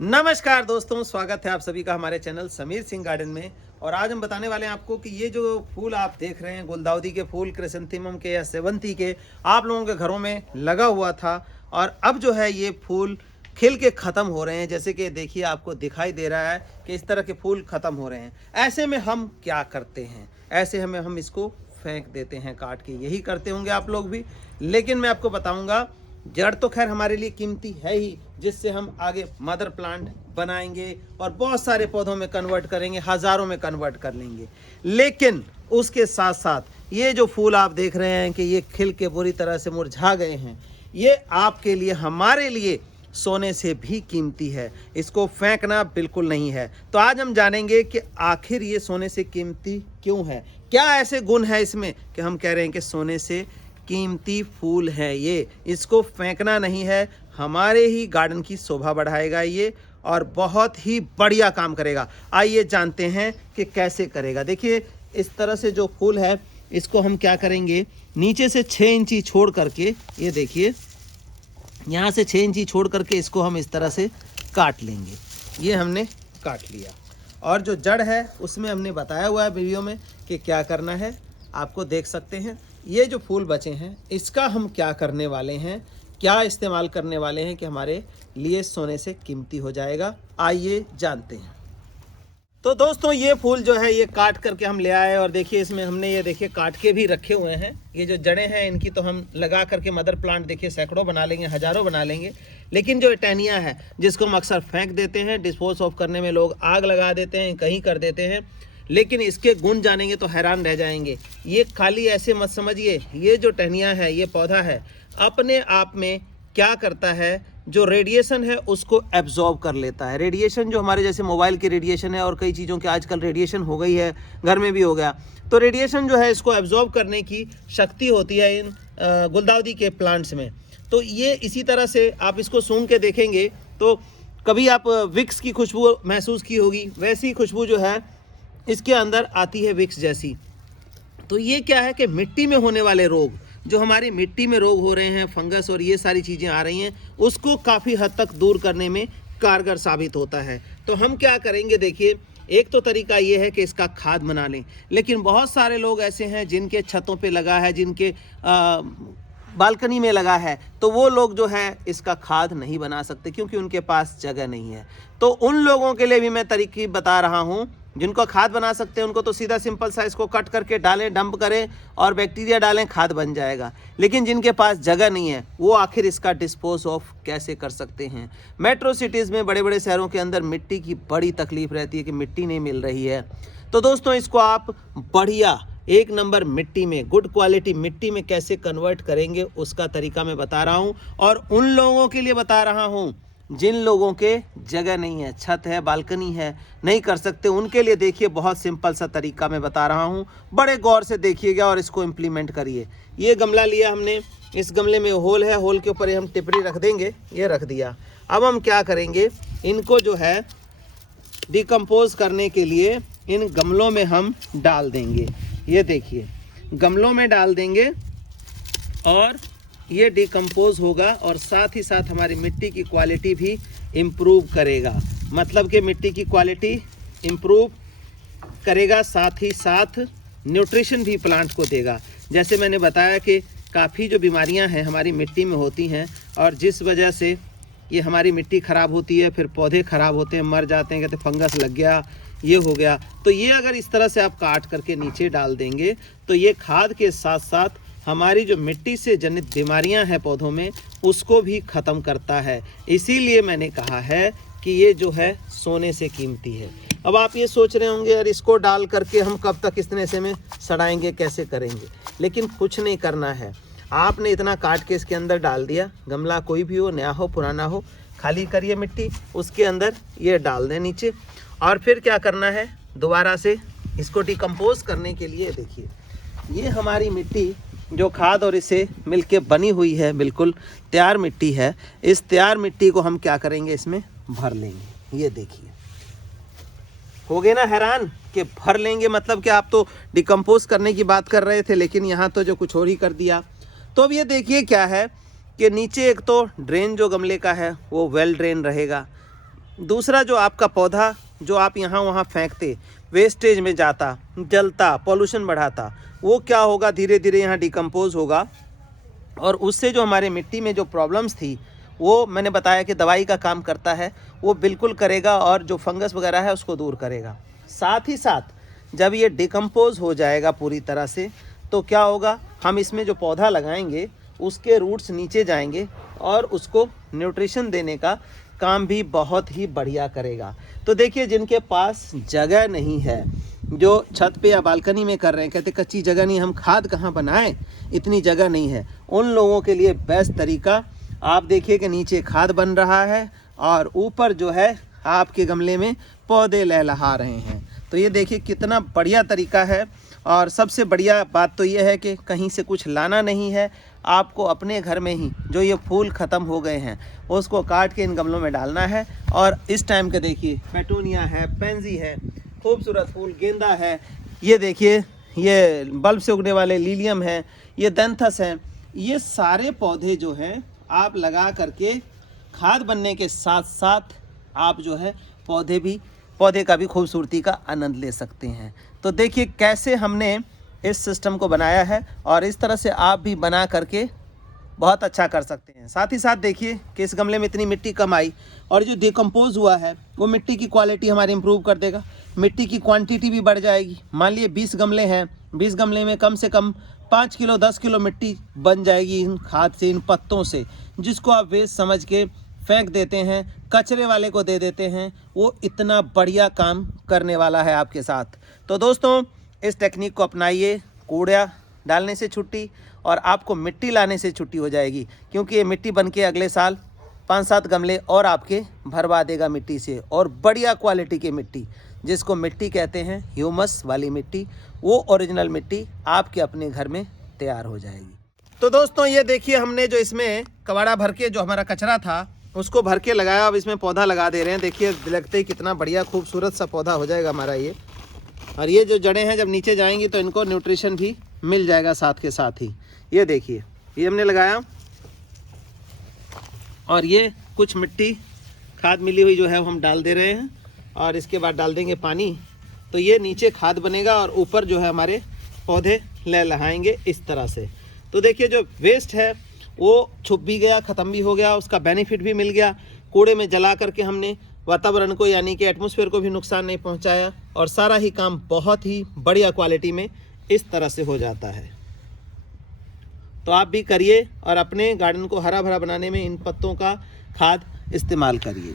नमस्कार दोस्तों, स्वागत है आप सभी का हमारे चैनल समीर सिंह गार्डन में। और आज हम बताने वाले हैं आपको कि ये जो फूल आप देख रहे हैं, गुलदाउदी के फूल, क्रिसैंथेमम के या सेवंती के, आप लोगों के घरों में लगा हुआ था और अब जो है ये फूल खिल के ख़त्म हो रहे हैं। जैसे कि देखिए, आपको दिखाई दे रहा है कि इस तरह के फूल ख़त्म हो रहे हैं। ऐसे में हम क्या करते हैं? ऐसे में हम इसको फेंक देते हैं काट के। यही करते होंगे आप लोग भी, लेकिन मैं आपको बताऊँगा, जड़ तो खैर हमारे लिए कीमती है ही, जिससे हम आगे मदर प्लांट बनाएंगे और बहुत सारे पौधों में कन्वर्ट करेंगे, हज़ारों में कन्वर्ट कर लेंगे। लेकिन उसके साथ साथ ये जो फूल आप देख रहे हैं कि ये खिल के बुरी तरह से मुरझा गए हैं, ये आपके लिए, हमारे लिए सोने से भी कीमती है। इसको फेंकना बिल्कुल नहीं है। तो आज हम जानेंगे कि आखिर ये सोने से कीमती क्यों है, क्या ऐसे गुण है इसमें कि हम कह रहे हैं कि सोने से कीमती फूल है ये। इसको फेंकना नहीं है, हमारे ही गार्डन की शोभा बढ़ाएगा ये और बहुत ही बढ़िया काम करेगा। आइए जानते हैं कि कैसे करेगा। देखिए, इस तरह से जो फूल है इसको हम क्या करेंगे, नीचे से 6 इंची छोड़ करके, ये देखिए यहाँ से 6 इंची छोड़ करके इसको हम इस तरह से काट लेंगे। ये हमने काट लिया और जो जड़ है उसमें हमने बताया हुआ है वीडियो में कि क्या करना है, आपको देख सकते हैं। ये जो फूल बचे हैं इसका हम क्या करने वाले हैं, क्या इस्तेमाल करने वाले हैं कि हमारे लिए सोने से कीमती हो जाएगा। आइए जानते हैं। तो दोस्तों, ये फूल जो है ये काट करके हम ले आए और देखिए इसमें हमने ये देखिए काट के भी रखे हुए हैं। ये जो जड़ें हैं इनकी तो हम लगा करके मदर प्लांट देखिए सैकड़ों बना लेंगे, हज़ारों बना लेंगे। लेकिन जो टहनियाँ है जिसको हम अक्सर फेंक देते हैं, डिस्पोज ऑफ करने में लोग आग लगा देते हैं, कहीं कर देते हैं, लेकिन इसके गुण जानेंगे तो हैरान रह जाएंगे। ये खाली ऐसे मत समझिए, ये जो टहनियाँ है, ये पौधा है, अपने आप में क्या करता है, जो रेडिएशन है उसको एब्जॉर्ब कर लेता है। रेडिएशन जो हमारे जैसे मोबाइल की रेडिएशन है और कई चीज़ों की आजकल रेडिएशन हो गई है, घर में भी हो गया, तो रेडिएशन जो है इसको एब्जॉर्ब करने की शक्ति होती है इन गुलदाउदी के प्लांट्स में। तो ये इसी तरह से आप इसको सूंघ के देखेंगे तो कभी आप विक्स की खुशबू महसूस की होगी, वैसी खुशबू जो है इसके अंदर आती है, विक्स जैसी। तो ये क्या है कि मिट्टी में होने वाले रोग, जो हमारी मिट्टी में रोग हो रहे हैं, फंगस और ये सारी चीज़ें आ रही हैं, उसको काफ़ी हद तक दूर करने में कारगर साबित होता है। तो हम क्या करेंगे, देखिए, एक तो तरीका ये है कि इसका खाद बना लें। लेकिन बहुत सारे लोग ऐसे हैं जिनके छतों पे लगा है, जिनके बालकनी में लगा है, तो वो लोग जो है इसका खाद नहीं बना सकते क्योंकि उनके पास जगह नहीं है। तो उन लोगों के लिए भी मैं तरीके बता रहा हूँ। जिनको खाद बना सकते हैं उनको तो सीधा सिंपल सा इसको कट करके डालें, डंप करें और बैक्टीरिया डालें, खाद बन जाएगा। लेकिन जिनके पास जगह नहीं है वो आखिर इसका डिस्पोज ऑफ कैसे कर सकते हैं। मेट्रो सिटीज़ में, बड़े बड़े शहरों के अंदर मिट्टी की बड़ी तकलीफ रहती है कि मिट्टी नहीं मिल रही है। तो दोस्तों, इसको आप बढ़िया 1 नंबर मिट्टी में, गुड क्वालिटी मिट्टी में कैसे कन्वर्ट करेंगे उसका तरीका मैं बता रहा हूँ। और उन लोगों के लिए बता रहा हूँ जिन लोगों के जगह नहीं है, छत है, बालकनी है, नहीं कर सकते, उनके लिए देखिए बहुत सिंपल सा तरीका मैं बता रहा हूँ। बड़े गौर से देखिएगा और इसको इम्प्लीमेंट करिए। ये गमला लिया हमने, इस गमले में होल है, होल के ऊपर हम टिपरी रख देंगे, ये रख दिया। अब हम क्या करेंगे, इनको जो है डिकम्पोज करने के लिए इन गमलों में हम डाल देंगे। ये देखिए, गमलों में डाल देंगे और ये डिकम्पोज होगा और साथ ही साथ हमारी मिट्टी की क्वालिटी भी इम्प्रूव करेगा। मतलब कि मिट्टी की क्वालिटी इम्प्रूव करेगा, साथ ही साथ न्यूट्रिशन भी प्लांट को देगा। जैसे मैंने बताया कि काफ़ी जो बीमारियां हैं हमारी मिट्टी में होती हैं और जिस वजह से ये हमारी मिट्टी ख़राब होती है, फिर पौधे ख़राब होते हैं, मर जाते हैं, कहते फंगस लग गया, ये हो गया। तो ये अगर इस तरह से आप काट करके नीचे डाल देंगे तो ये खाद के साथ साथ हमारी जो मिट्टी से जनित बीमारियां हैं पौधों में, उसको भी ख़त्म करता है। इसीलिए मैंने कहा है कि ये जो है सोने से कीमती है। अब आप ये सोच रहे होंगे, यार इसको डाल करके हम कब तक इतने से में सड़ाएंगे, कैसे करेंगे? लेकिन कुछ नहीं करना है, आपने इतना काट के इसके अंदर डाल दिया। गमला कोई भी हो, नया हो पुराना हो, खाली करिए मिट्टी, उसके अंदर ये डाल दें नीचे। और फिर क्या करना है, दोबारा से इसको डिकम्पोज करने के लिए देखिए, ये हमारी मिट्टी जो खाद और इसे मिलके बनी हुई है, बिल्कुल तैयार मिट्टी है। इस तैयार मिट्टी को हम क्या करेंगे, इसमें भर लेंगे। ये देखिए, हो गए ना हैरान कि भर लेंगे, मतलब कि आप तो डिकम्पोज करने की बात कर रहे थे लेकिन यहाँ तो जो कुछ और ही कर दिया। तो अब ये देखिए क्या है कि नीचे एक तो ड्रेन जो गमले का है वो वेल ड्रेन रहेगा, दूसरा जो आपका पौधा जो आप यहाँ वहाँ फेंकते, वेस्टेज में जाता, जलता, पॉल्यूशन बढ़ाता, वो क्या होगा, धीरे धीरे यहाँ डिकम्पोज होगा और उससे जो हमारे मिट्टी में जो प्रॉब्लम्स थी वो मैंने बताया कि दवाई का काम करता है, वो बिल्कुल करेगा और जो फंगस वगैरह है उसको दूर करेगा। साथ ही साथ जब ये डिकम्पोज हो जाएगा पूरी तरह से तो क्या होगा, हम इसमें जो पौधा लगाएंगे उसके रूट्स नीचे जाएंगे और उसको न्यूट्रिशन देने का काम भी बहुत ही बढ़िया करेगा। तो देखिए, जिनके पास जगह नहीं है, जो छत पे या बालकनी में कर रहे हैं, कहते कच्ची जगह नहीं, हम खाद कहाँ बनाएं, इतनी जगह नहीं है, उन लोगों के लिए बेस्ट तरीका आप देखिए कि नीचे खाद बन रहा है और ऊपर जो है आपके गमले में पौधे लहलहा रहे हैं। तो ये देखिए कितना बढ़िया तरीका है। और सबसे बढ़िया बात तो ये है कि कहीं से कुछ लाना नहीं है, आपको अपने घर में ही जो ये फूल ख़त्म हो गए हैं उसको काट के इन गमलों में डालना है। और इस टाइम के देखिए पेटूनिया है, पेंजी है, खूबसूरत फूल, गेंदा है, ये देखिए ये बल्ब से उगने वाले लिलियम है, ये दैंथस है, ये सारे पौधे जो हैं आप लगा करके खाद बनने के साथ साथ आप जो है पौधे का भी खूबसूरती का आनंद ले सकते हैं। तो देखिए कैसे हमने इस सिस्टम को बनाया है और इस तरह से आप भी बना करके बहुत अच्छा कर सकते हैं। साथ ही साथ देखिए कि इस गमले में इतनी मिट्टी कम आई और जो डिकम्पोज हुआ है वो मिट्टी की क्वालिटी हमारी इम्प्रूव कर देगा, मिट्टी की क्वांटिटी भी बढ़ जाएगी। मान लिए 20 गमले हैं, 20 गमले में कम से कम 5 किलो 10 किलो मिट्टी बन जाएगी इन खाद से, इन पत्तों से, जिसको आप वेस्ट समझ के फेंक देते हैं, कचरे वाले को दे देते हैं, वो इतना बढ़िया काम करने वाला है आपके साथ। तो दोस्तों इस टेक्निक को अपनाइए, कूड़ा डालने से छुट्टी और आपको मिट्टी लाने से छुट्टी हो जाएगी, क्योंकि ये मिट्टी बन के अगले साल 5-7 गमले और आपके भरवा देगा मिट्टी से, और बढ़िया क्वालिटी की मिट्टी, जिसको मिट्टी कहते हैं ह्यूमस वाली मिट्टी, वो ओरिजिनल मिट्टी आपके अपने घर में तैयार हो जाएगी। तो दोस्तों ये देखिए हमने जो इसमें कबाड़ा भर के जो हमारा कचरा था उसको भर के लगाया, अब इसमें पौधा लगा दे रहे हैं। देखिए लगते ही कितना बढ़िया खूबसूरत सा पौधा हो जाएगा हमारा ये। और ये जो जड़ें हैं जब नीचे जाएंगी तो इनको न्यूट्रिशन भी मिल जाएगा साथ के साथ ही। ये देखिए ये हमने लगाया और ये कुछ मिट्टी खाद मिली हुई जो है हम डाल दे रहे हैं और इसके बाद डाल देंगे पानी, तो ये नीचे खाद बनेगा और ऊपर जो है हमारे पौधे लहलहाएंगे इस तरह से। तो देखिए जो वेस्ट है वो छुप भी गया, ख़त्म भी हो गया, उसका बेनिफिट भी मिल गया। कूड़े में जला करके हमने वातावरण को यानी कि एटमॉस्फेयर को भी नुकसान नहीं पहुंचाया और सारा ही काम बहुत ही बढ़िया क्वालिटी में इस तरह से हो जाता है। तो आप भी करिए और अपने गार्डन को हरा भरा बनाने में इन पत्तों का खाद इस्तेमाल करिए।